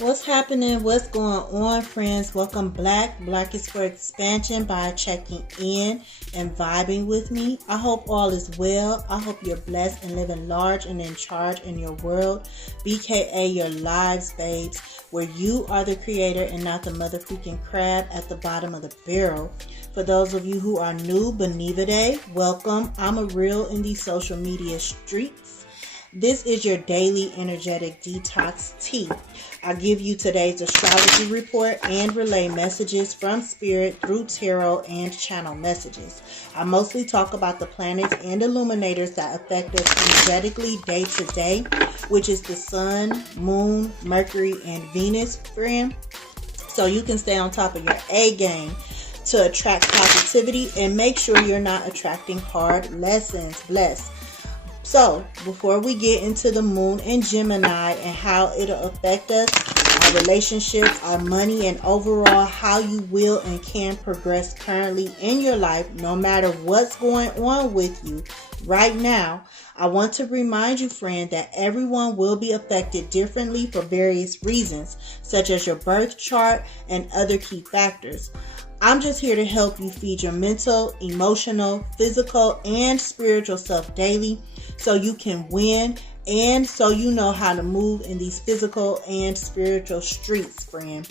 What's happening? What's going on, friends? Welcome back. Black is for expansion by checking in and vibing with me. I hope all is well. I hope you're blessed and living large and in charge in your world. B.K.A. your lives, babes, where you are the creator and not the mother freaking crab at the bottom of the barrel. For those of you who are new, Benivide, welcome. I'm Areayl in these social media streets. This is your daily energetic detox tea. I give you today's astrology report and relay messages from spirit through tarot and channel messages. I mostly talk about the planets and illuminators that affect us energetically day to day, which is the sun, moon, Mercury, and Venus, friend. So you can stay on top of your A game to attract positivity and make sure you're not attracting hard lessons. Bless. So, before we get into the moon in Gemini and how it'll affect us, our relationships, our money, and overall how you will and can progress currently in your life, no matter what's going on with you right now, I want to remind you, friend, that everyone will be affected differently for various reasons, such as your birth chart and other key factors. I'm just here to help you feed your mental, emotional, physical, and spiritual self daily so you can win and so you know how to move in these physical and spiritual streets, friend.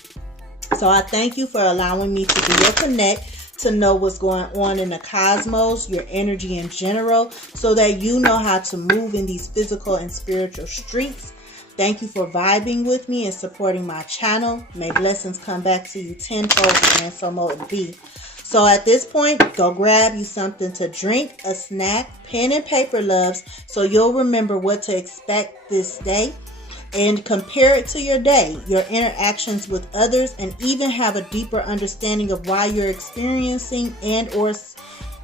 So I thank you for allowing me to be your connect to know what's going on in the cosmos, your energy in general, so that you know how to move in these physical and spiritual streets. Thank you for vibing with me and supporting my channel. May blessings come back to you tenfold, and so mo it be. So at this point, go grab you something to drink, a snack, pen and paper, loves, so you'll remember what to expect this day and compare it to your day, your interactions with others, and even have a deeper understanding of why you're experiencing and or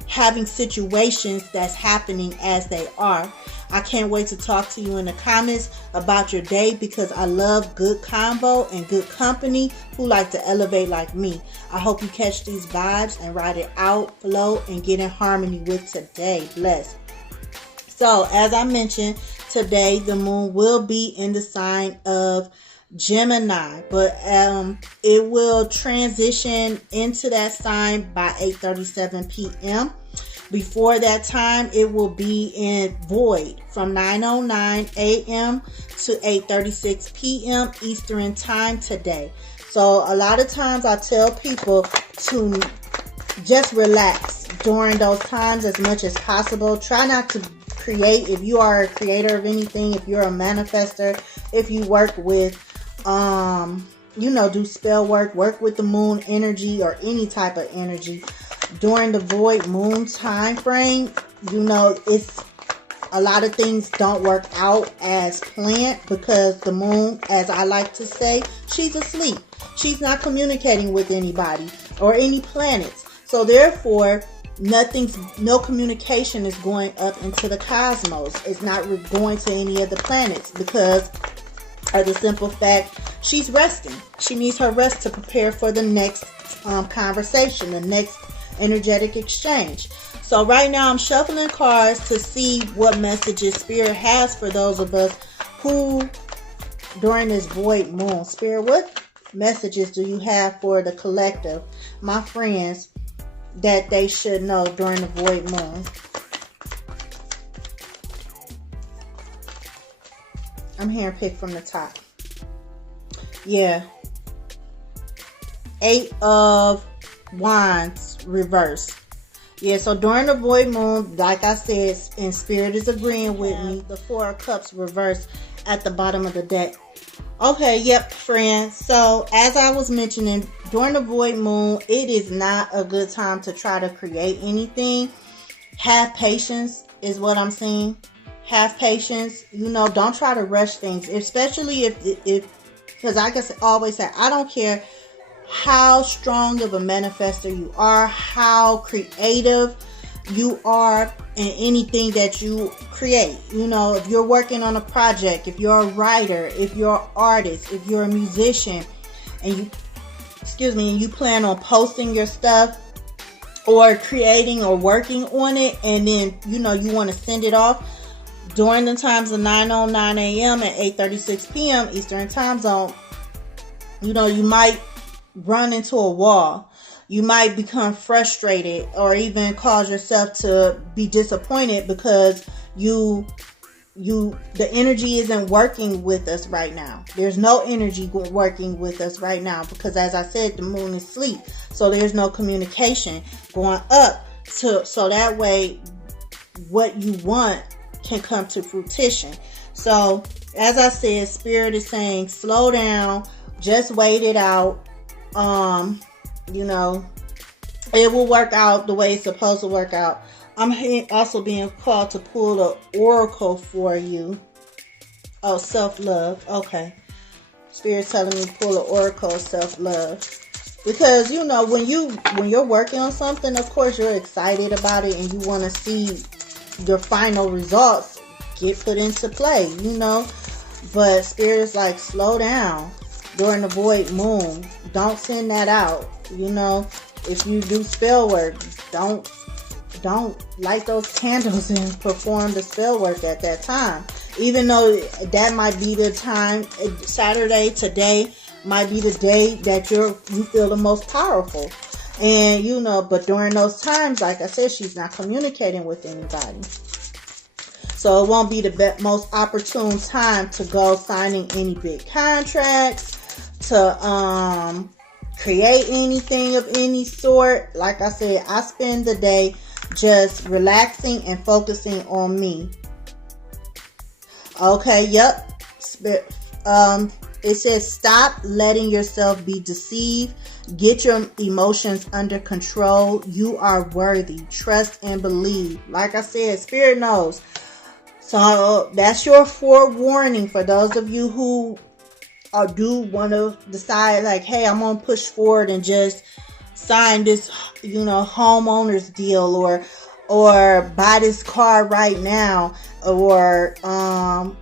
having situations that's happening as they are. I can't wait to talk to you in the comments about your day because I love good convo and good company who like to elevate like me. I hope you catch these vibes and ride it out, flow, and get in harmony with today. Bless. So, as I mentioned, today the moon will be in the sign of Gemini, but it will transition into that sign by 8:37 p.m. Before that time, it will be in void from 9:09 a.m. to 8:36 p.m. Eastern time today. So a lot of times I tell people to just relax during those times as much as possible. Try not to create. If you are a creator of anything, if you're a manifester, if you work with do spell work with the moon energy or any type of energy during the void moon time frame, it's a lot of things don't work out as planned because the moon, as I like to say, she's asleep. She's not communicating with anybody or any planets. So therefore, no communication is going up into the cosmos. It's not going to any of the planets because of the simple fact she's resting. She needs her rest to prepare for the next conversation, the next energetic exchange. So right now I'm shuffling cards to see what messages Spirit has for those of us who during this void moon. Spirit, what messages do you have for the collective, my friends, that they should know during the void moon? I'm here to pick from the top. Yeah. 8 of Wands reverse. Yeah, so during the void moon, like I said, and Spirit is agreeing with me, the 4 of Cups reverse at the bottom of the deck. Okay, yep, friends. So as I was mentioning, during the void moon, it is not a good time to try to create anything. Have patience is what I'm saying. Have patience. Don't try to rush things, especially if because I guess I always say, I don't care how strong of a manifester you are, how creative you are in anything that you create. If you're working on a project, if you're a writer, if you're an artist, if you're a musician, and you plan on posting your stuff or creating or working on it, and then you want to send it off during the times of 9:09 a.m. and 8:36 p.m. Eastern time zone, You might run into a wall. You might become frustrated or even cause yourself to be disappointed because the energy isn't working with us right now. There's no energy working with us right now because, as I said, the moon is asleep. So there's no communication going up so that way what you want can come to fruition. So as I said, Spirit is saying slow down, just wait it out. It will work out the way it's supposed to work out. I'm also being called to pull the oracle for you. Oh, self-love. Okay. Spirit's telling me to pull the oracle of self-love. Because, when you're working on something, of course, you're excited about it and you want to see your final results get put into play, But Spirit is like, slow down during the void moon. Don't send that out, If you do spell work, don't light those candles and perform the spell work at that time. Even though that might be the time, Saturday, today might be the day that you feel the most powerful. And, but during those times, like I said, she's not communicating with anybody. So it won't be the most opportune time to go signing any big contracts, to create anything of any sort. Like I said, I spend the day just relaxing and focusing on me. Okay, yep. It says stop letting yourself be deceived. Get your emotions under control. You are worthy. Trust and believe. Like I said, Spirit knows. So that's your forewarning for those of you who do want to decide like, hey, I'm going to push forward and just sign this, homeowner's deal or buy this car right now, or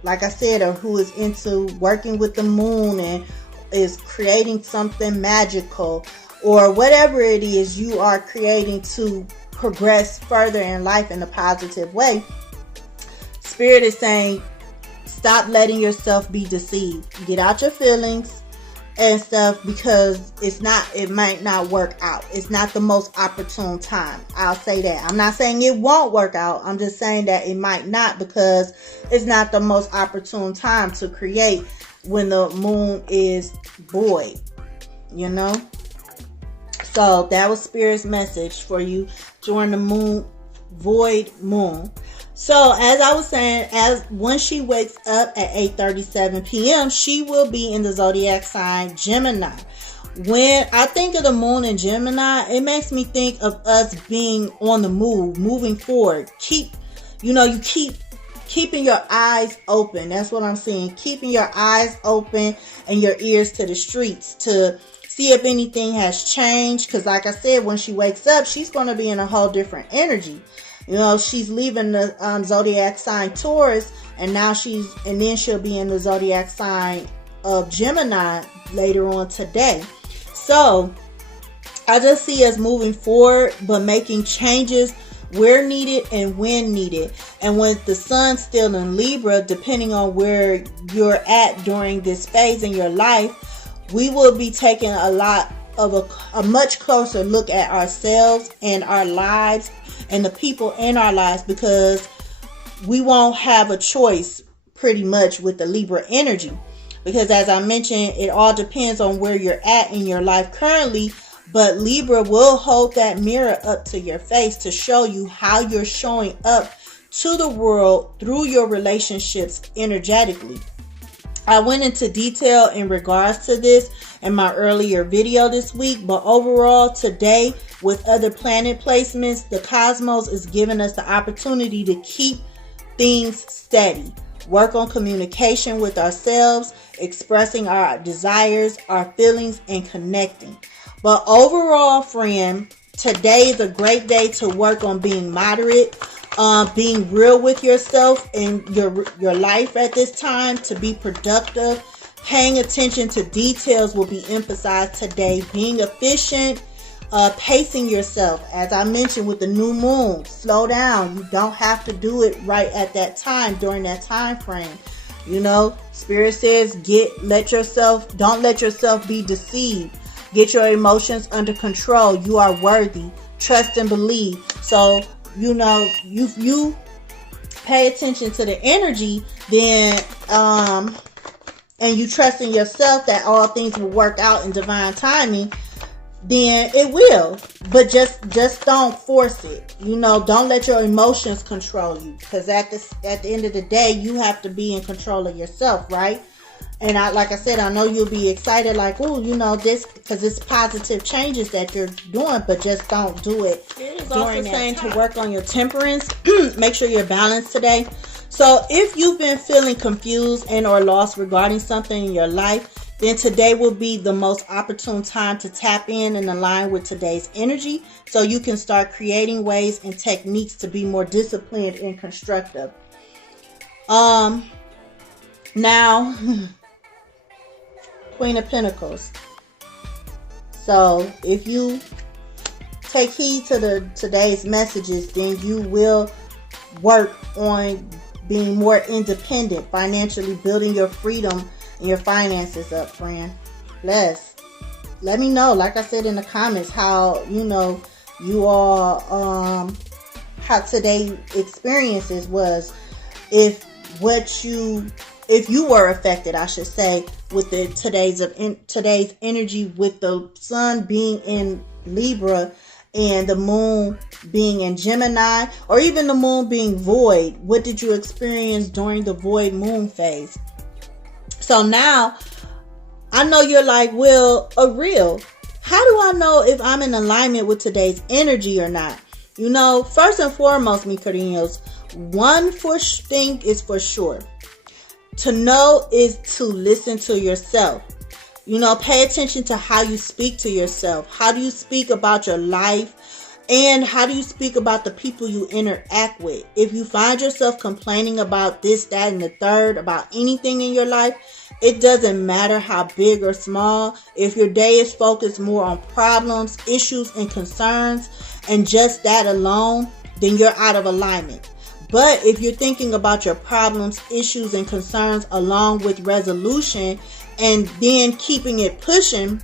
like I said, or who is into working with the moon and is creating something magical, or whatever it is you are creating to progress further in life in a positive way. Spirit is saying, stop letting yourself be deceived. Get out your feelings and stuff, because it might not work out. It's not the most opportune time. I'll say that. I'm not saying it won't work out. I'm just saying that it might not, because it's not the most opportune time to create when the moon is void, So that was Spirit's message for you during the void moon. So as I was saying, once she wakes up at 8:37 p.m., she will be in the zodiac sign Gemini. When I think of the moon in Gemini, it makes me think of us being on the move, moving forward. Keeping your eyes open. That's what I'm saying. Keeping your eyes open and your ears to the streets to see if anything has changed. Because like I said, when she wakes up, she's going to be in a whole different energy. She's leaving the zodiac sign Taurus, and then she'll be in the zodiac sign of Gemini later on today. So I just see us moving forward, but making changes where needed and when needed. And with the sun still in Libra, depending on where you're at during this phase in your life, we will be taking a much closer look at ourselves and our lives and the people in our lives, because we won't have a choice pretty much with the Libra energy. Because as I mentioned, it all depends on where you're at in your life currently, but Libra will hold that mirror up to your face to show you how you're showing up to the world through your relationships energetically. I went into detail in regards to this in my earlier video this week, but overall today, with other planet placements, the cosmos is giving us the opportunity to keep things steady, work on communication with ourselves, expressing our desires, our feelings, and connecting. But overall, friend, today is a great day to work on being moderate, being real with yourself and your life at this time, to be productive. Paying attention to details will be emphasized today. Being efficient, pacing yourself. As I mentioned with the new moon, slow down. You don't have to do it right at that time during that time frame. You know, Spirit says, don't let yourself be deceived. Get your emotions under control. You are worthy. Trust and believe. So, you know, you pay attention to the energy, then, and you trust in yourself that all things will work out in divine timing, then it will. But just don't force it. You know, don't let your emotions control you, because at the end of the day, you have to be in control of yourself, right? And like I said, I know you'll be excited, like, oh, you know, this, because it's positive changes that you're doing, but just don't do it. It is also saying to work on your temperance. Make sure you're balanced today. So if you've been feeling confused and or lost regarding something in your life, then today will be the most opportune time to tap in and align with today's energy, so you can start creating ways and techniques to be more disciplined and constructive. Now, Queen of Pentacles. So if you take heed to today's messages, then you will work on being more independent, financially building your freedom and your finances up, friend. Bless. Let me know, like I said in the comments, how, you know, you all, how today's experiences was. If you were affected, I should say, with today's energy, with the sun being in Libra and the moon being in Gemini, or even the moon being void. What did you experience during the void moon phase? So now, I know you're like, well, Areayl, how do I know if I'm in alignment with today's energy or not? You know, first and foremost, mi queridos, one thing is for sure. To know is to listen to yourself. You know, pay attention to how you speak to yourself. How do you speak about your life? And how do you speak about the people you interact with? If you find yourself complaining about this, that, and the third, about anything in your life, it doesn't matter how big or small. If your day is focused more on problems, issues, and concerns, and just that alone, then you're out of alignment. But if you're thinking about your problems, issues, and concerns along with resolution, and then keeping it pushing,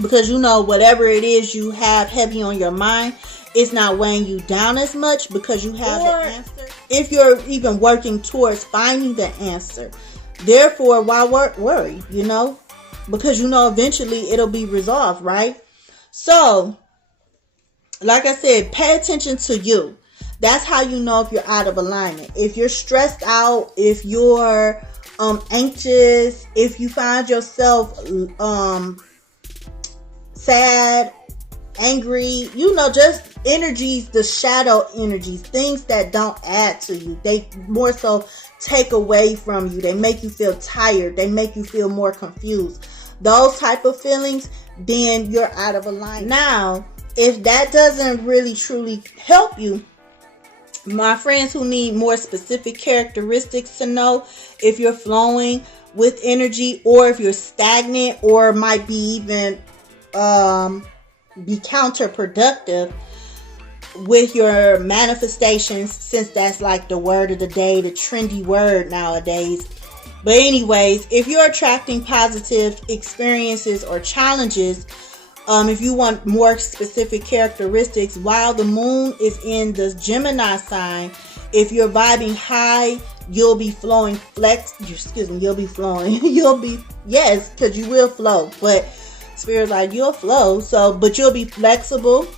because you know whatever it is you have heavy on your mind, it's not weighing you down as much because you have the answer. If you're even working towards finding the answer, therefore, why worry, you know? Because you know eventually it'll be resolved, right? So, like I said, pay attention to you. That's how you know if you're out of alignment. If you're stressed out, if you're anxious, if you find yourself sad, angry, you know, just energies, the shadow energies, things that don't add to you. They more so take away from you. They make you feel tired. They make you feel more confused. Those type of feelings, then you're out of alignment. Now, if that doesn't really truly help you, my friends who need more specific characteristics to know if you're flowing with energy, or if you're stagnant, or might be even be counterproductive with your manifestations, since that's like the word of the day, the trendy word nowadays. But anyways, if you're attracting positive experiences or challenges, if you want more specific characteristics, while the moon is in the Gemini sign, if you're vibing high, you'll be flowing yes, because you will flow, but Spirit's like, you'll flow. So, but you'll be flexible,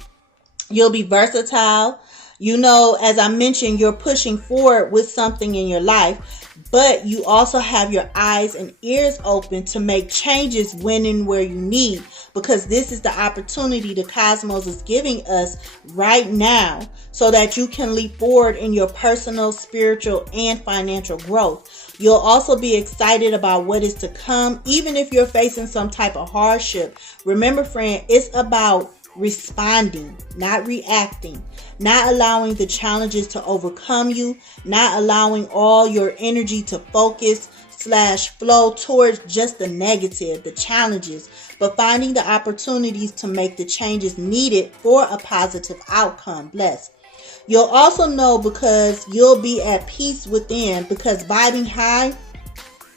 you'll be versatile. You know, as I mentioned, you're pushing forward with something in your life, but you also have your eyes and ears open to make changes when and where you need, because this is the opportunity the cosmos is giving us right now, so that you can leap forward in your personal, spiritual, and financial growth. You'll also be excited about what is to come, even if you're facing some type of hardship. Remember, friend, it's about responding, not reacting, not allowing the challenges to overcome you, not allowing all your energy to focus / flow towards just the negative, the challenges, but finding the opportunities to make the changes needed for a positive outcome. Bless. You'll also know because you'll be at peace within, because vibing high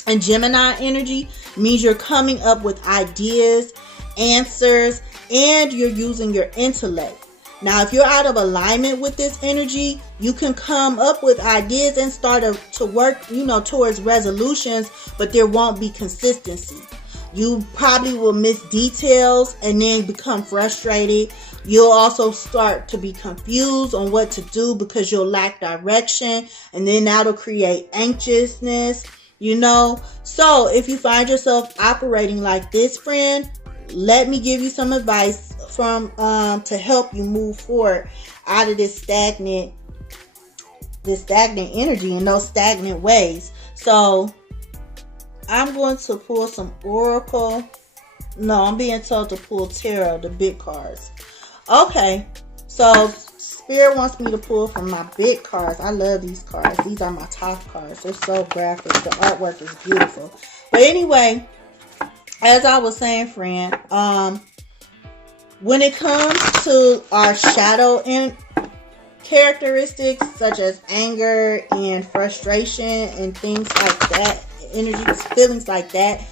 And Gemini energy means you're coming up with ideas, answers, and you're using your intellect. Now, if you're out of alignment with this energy, you can come up with ideas and start to work, towards resolutions, but there won't be consistency. You probably will miss details and then become frustrated. You'll also start to be confused on what to do because you'll lack direction, and then that'll create anxiousness, So if you find yourself operating like this, friend, let me give you some advice from to help you move forward out of this stagnant energy and those stagnant ways. So I'm going to pull some oracle. No, I'm being told to pull tarot, the big cards. Okay, so Spirit wants me to pull from my big cards. I love these cards. These are my top cards. They're so graphic. The artwork is beautiful. But anyway, as I was saying, friend, when it comes to our shadow characteristics such as anger and frustration and things like that, energies, feelings like that,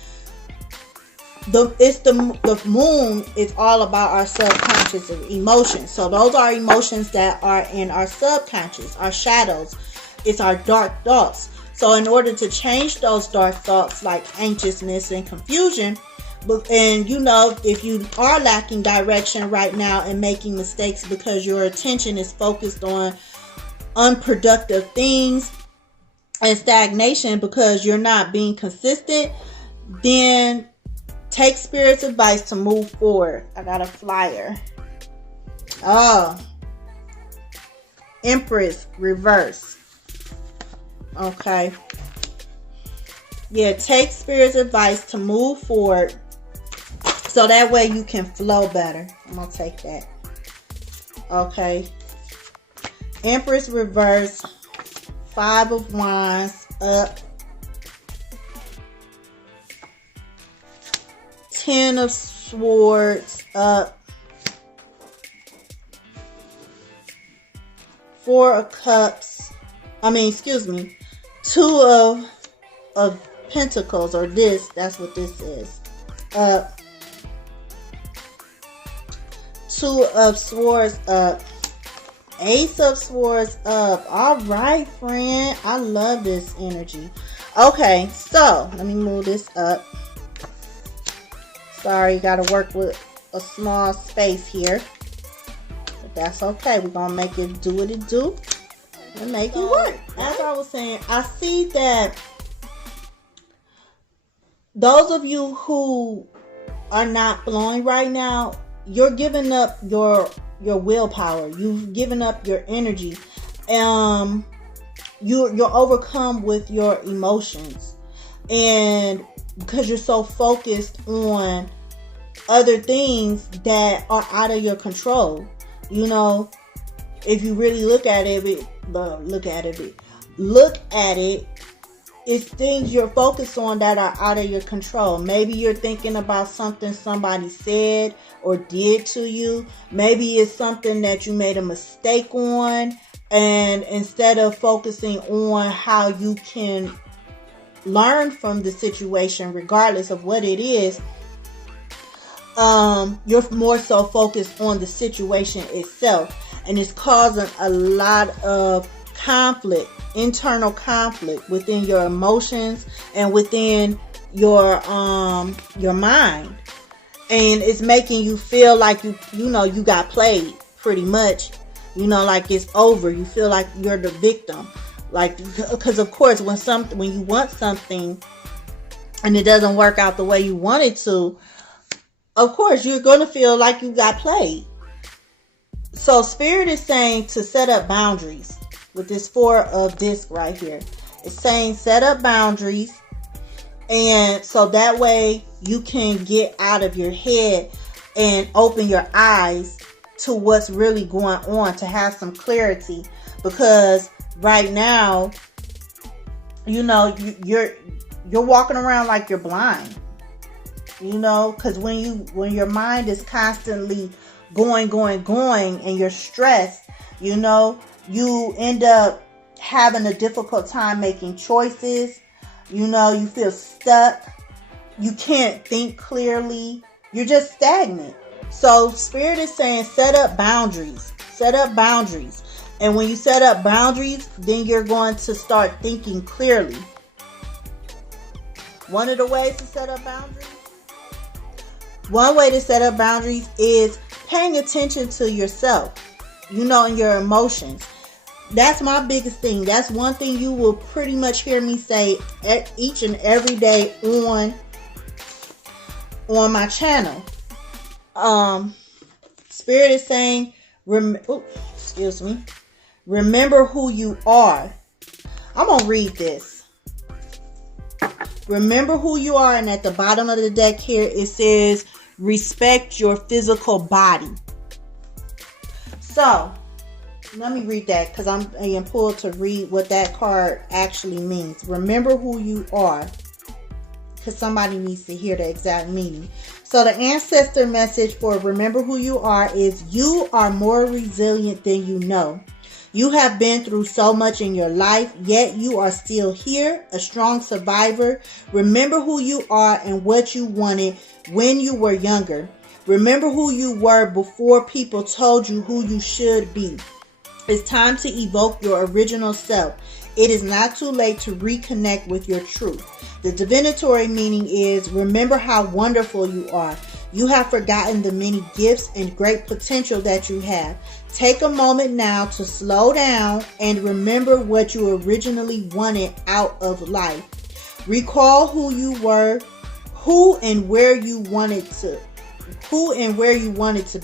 the moon is all about our subconscious emotions. So those are emotions that are in our subconscious, our shadows. It's our dark thoughts. So in order to change those dark thoughts like anxiousness and confusion, and if you are lacking direction right now and making mistakes because your attention is focused on unproductive things and stagnation because you're not being consistent, then take Spirit's advice to move forward. I got a flyer. Oh, Empress reverse. Okay. Yeah, take Spirit's advice to move forward so that way you can flow better. I'm going to take that. Okay. Empress reverse. 5 of Wands up. 10 of Swords up. 4 of Cups. 2 of Pentacles, or that's what this is. Up. 2 of Swords up. Ace of Swords up. All right, friend. I love this energy. Okay, so let me move this up. Sorry, got to work with a small space here. But that's okay. We're going to make it do what it do and make it work. As I was saying, I see that those of you who are not flowing right now, you're giving up your willpower. You've given up your energy. You're overcome with your emotions, and because you're so focused on other things that are out of your control. If you really look at it, it's things you're focused on that are out of your control. Maybe you're thinking about something somebody said or did to you. Maybe it's something that you made a mistake on, and instead of focusing on how you can learn from the situation, regardless of what it is, you're more so focused on the situation itself, and it's causing a lot of conflict, internal conflict within your emotions and within your mind, and it's making you feel like you got played pretty much. Like it's over. You feel like you're the victim, like, because of course when you want something and it doesn't work out the way you want it to, of course you're going to feel like you got played. So Spirit is saying to set up boundaries with this 4 of disc right here. It's saying set up boundaries, and so that way you can get out of your head and open your eyes to what's really going on, to have some clarity. Because right now, you're walking around like you're blind. Because when your mind is constantly going, and you're stressed, you end up having a difficult time making choices. You know, you feel stuck. You can't think clearly. You're just stagnant. So Spirit is saying set up boundaries. Set up boundaries. And when you set up boundaries, then you're going to start thinking clearly. One of the ways to set up boundaries? One way to set up boundaries is paying attention to yourself, you know, and your emotions. That's my biggest thing. That's one thing you will pretty much hear me say each and every day on my channel. Spirit is saying, remember who you are. I'm going to read this. Remember who you are. And at the bottom of the deck here, it says, respect your physical body. So, let me read that because I'm being pulled to read what that card actually means. Remember who you are. Because somebody needs to hear the exact meaning. So the ancestor message for remember who you are is you are more resilient than you know. You have been through so much in your life, yet you are still here, a strong survivor. Remember who you are and what you wanted when you were younger. Remember who you were before people told you who you should be. It's time to evoke your original self. It is not too late to reconnect with your truth. The divinatory meaning is remember how wonderful you are. You have forgotten the many gifts and great potential that you have. Take a moment now to slow down and remember what you originally wanted out of life. Recall who you were, who and where you wanted to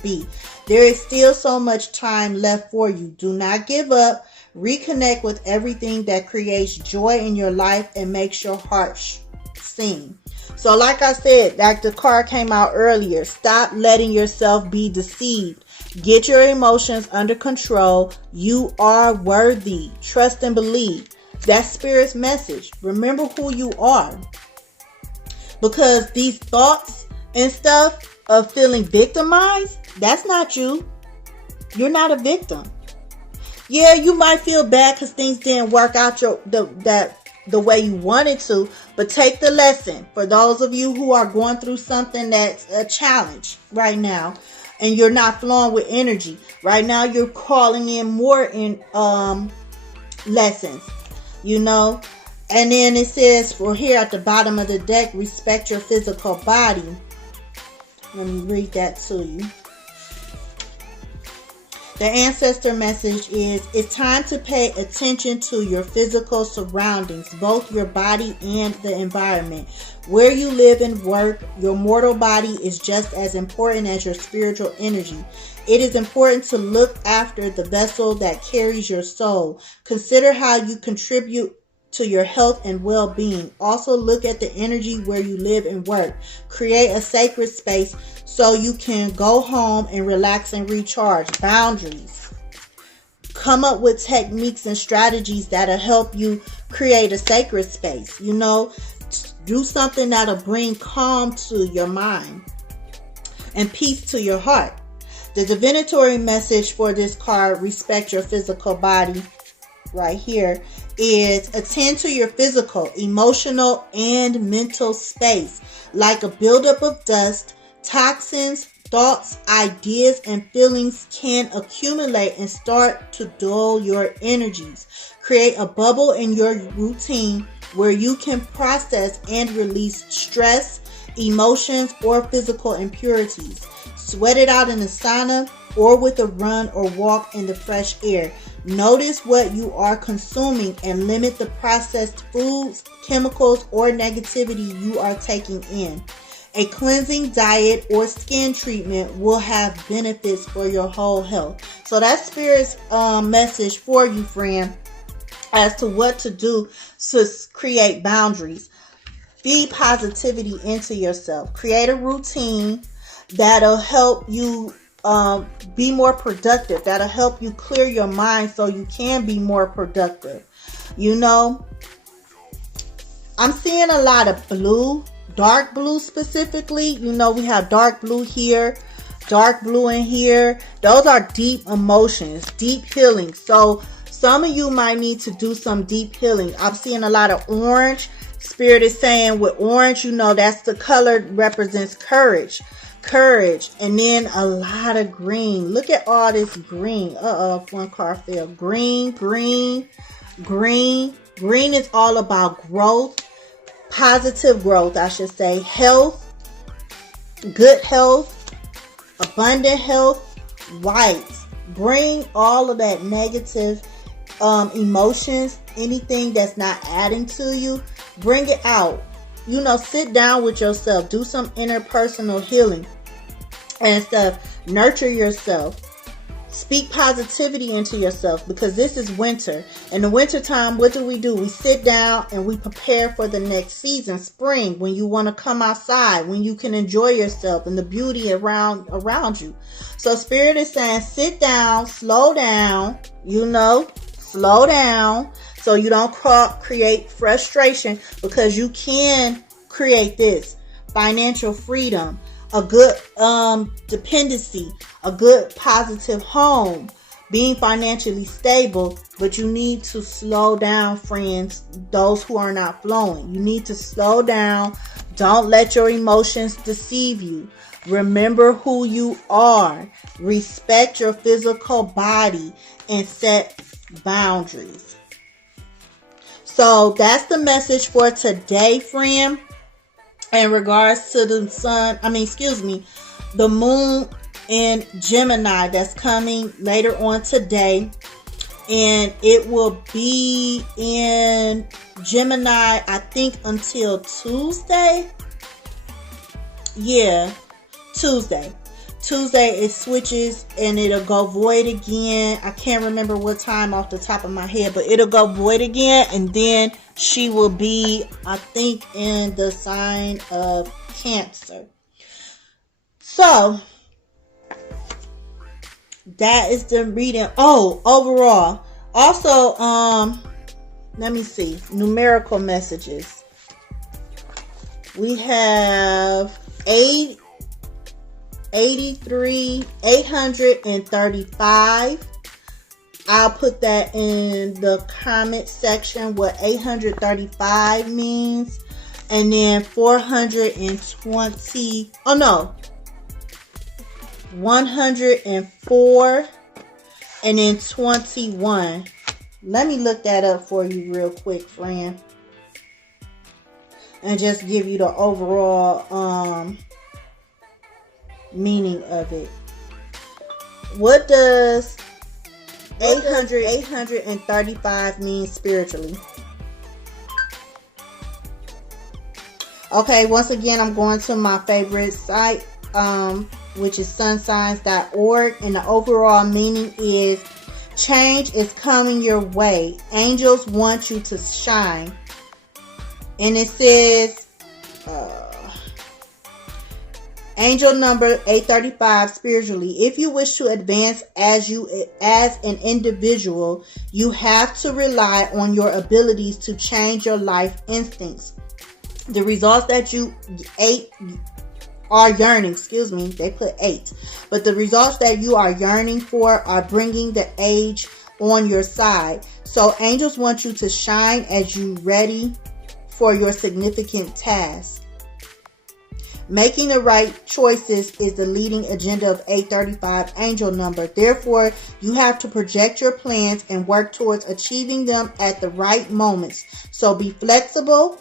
be. There is still so much time left for you. Do not give up. Reconnect with everything that creates joy in your life and makes your heart sing. So like I said, like the card came out earlier, stop letting yourself be deceived. Get your emotions under control. You are worthy. Trust and believe. That's Spirit's message. Remember who you are. Because these thoughts and stuff of feeling victimized, that's not you. You're not a victim. Yeah, you might feel bad because things didn't work out the way you wanted to, but take the lesson. For those of you who are going through something that's a challenge right now, and you're not flowing with energy right now, you're calling in more in lessons, you know. And then it says for here at the bottom of the deck, respect your physical body. Let me read that to you. The ancestor message is, it's time to pay attention to your physical surroundings, both your body and the environment. Where you live and work, your mortal body is just as important as your spiritual energy. It is important to look after the vessel that carries your soul. Consider how you contribute to your health and well-being. Also look at the energy where you live and work. Create a sacred space so you can go home and relax and recharge. Boundaries. Come up with techniques and strategies that'll help you create a sacred space. You know, do something that'll bring calm to your mind and peace to your heart. The divinatory message for this card, respect your physical body, right here, is attend to your physical, emotional, and mental space. Like a buildup of dust, toxins, thoughts, ideas, and feelings can accumulate and start to dull your energies. Create a bubble in your routine where you can process and release stress, emotions, or physical impurities. Sweat it out in a sauna or with a run or walk in the fresh air. Notice what you are consuming and limit the processed foods, chemicals, or negativity you are taking in. A cleansing diet or skin treatment will have benefits for your whole health. So that's Spirit's message for you, friend, as to what to do to create boundaries. Feed positivity into yourself. Create a routine that'll help you be more productive. That'll help you clear your mind so you can be more productive. You know, I'm seeing a lot of blue, dark blue specifically. You know, we have dark blue here, dark blue in here. Those are deep emotions, deep healing. So some of you might need to do some deep healing. I'm seeing a lot of orange, Spirit is saying with orange, you know, that's the color represents courage. And then a lot of green. Look at all this green. One card fell. Green is all about growth, positive growth, I should say. Health, good health, abundant health. White, bring all of that negative emotions, anything that's not adding to you, bring it out. You know, sit down with yourself, do some interpersonal healing and stuff. Nurture yourself. Speak positivity into yourself, because this is winter. In the winter time, what do? We sit down and we prepare for the next season, spring, when you want to come outside, when you can enjoy yourself and the beauty around you. So Spirit is saying, sit down, slow down, slow down, so you don't create frustration, because you can create this financial freedom, a good dependency, a good positive home, being financially stable. But you need to slow down, friends, those who are not flowing. You need to slow down. Don't let your emotions deceive you. Remember who you are. Respect your physical body and set boundaries. So that's the message for today, friend. In regards to the moon in Gemini that's coming later on today. And it will be in Gemini, I think, until Tuesday. Yeah, Tuesday it switches and it'll go void again. I can't remember what time off the top of my head, but it'll go void again, and then she will be, I think, in the sign of Cancer. So that is the reading. Overall, also, let me see, numerical messages. We have 835. I'll put that in the comment section what 835 means. And then 104, and then 21. Let me look that up for you real quick, friend, and just give you the overall meaning of it. What does 835 mean spiritually? Okay, once again, I'm going to my favorite site, which is sunsigns.org, and the overall meaning is change is coming your way. Angels want you to shine. And it says angel number 835 spiritually. If you wish to advance as an individual, you have to rely on your abilities to change your life instincts. The results that you are yearning, they put 8. But the results that you are yearning for are bringing the age on your side. So angels want you to shine as you ready for your significant task. Making the right choices is the leading agenda of 835 angel number. Therefore, you have to project your plans and work towards achieving them at the right moments. So be flexible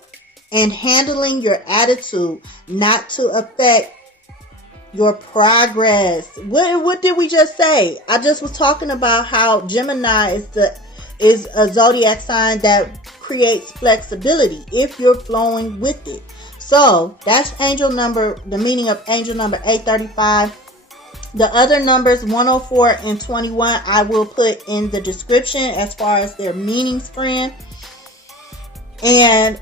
and handling your attitude not to affect your progress. What did we just say? I just was talking about how Gemini is a zodiac sign that creates flexibility if you're flowing with it. So that's angel number, the meaning of angel number 835. The other numbers 104 and 21 I will put in the description as far as their meanings, friend. And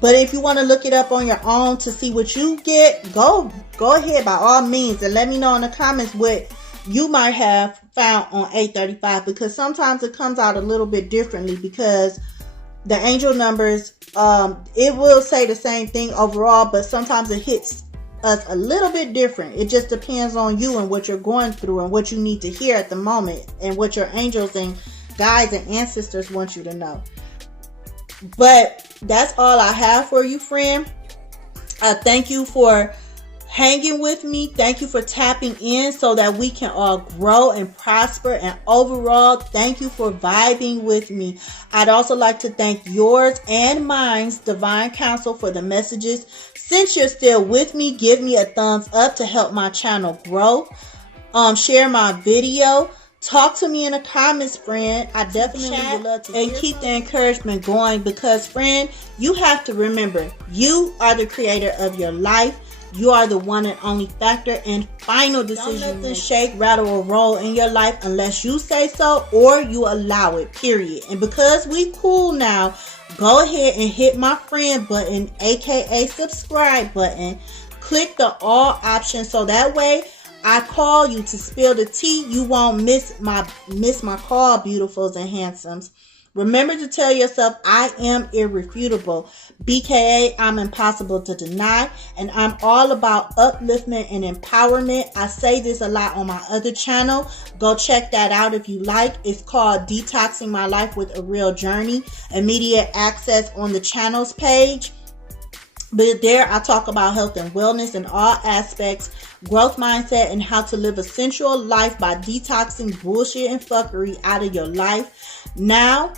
but if you want to look it up on your own to see what you get, go ahead by all means, and let me know in the comments what you might have found on 835, because sometimes it comes out a little bit differently, because the angel numbers, it will say the same thing overall, but sometimes it hits us a little bit different. It just depends on you and what you're going through and what you need to hear at the moment and what your angels and guides and ancestors want you to know. But that's all I have for you, friend. I thank you for hanging with me. Thank you for tapping in so that we can all grow and prosper. And overall, thank you for vibing with me. I'd also like to thank yours and mine's divine counsel for the messages. Since you're still with me, give me a thumbs up to help my channel grow. Share my video. Talk to me in the comments, friend. I definitely would love to and keep the encouragement going, because, friend, you have to remember, you are the creator of your life. You are the one and only factor and final decision. Don't let them shake, rattle, or roll in your life unless you say so or you allow it, period. And because we cool now, go ahead and hit my friend button, aka subscribe button. Click the all option so that way I call you to spill the tea, you won't miss my call, beautifuls and handsomes. Remember to tell yourself, I am irrefutable. B.K.A, I'm impossible to deny. And I'm all about upliftment and empowerment. I say this a lot on my other channel. Go check that out if you like. It's called Detoxing My Life with Areayl Journey. Immediate access on the channel's page. But there I talk about health and wellness in all aspects, growth mindset, and how to live a sensual life by detoxing bullshit and fuckery out of your life. Now,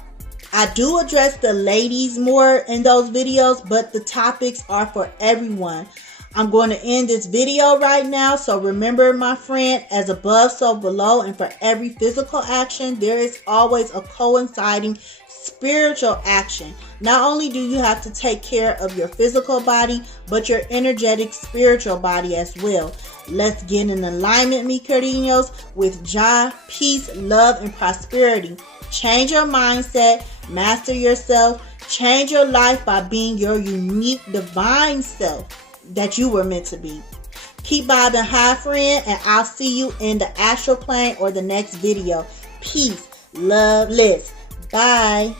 I do address the ladies more in those videos, but the topics are for everyone. I'm going to end this video right now. So remember, my friend, as above, so below, and for every physical action, there is always a coinciding spiritual action. Not only do you have to take care of your physical body, but your energetic spiritual body as well. Let's get in alignment, mi cariños, with Jah, peace, love, and prosperity. Change your mindset, master yourself, change your life by being your unique divine self that you were meant to be. Keep vibing high, friend, and I'll see you in the astral plane or the next video. Peace, love, bliss. Bye.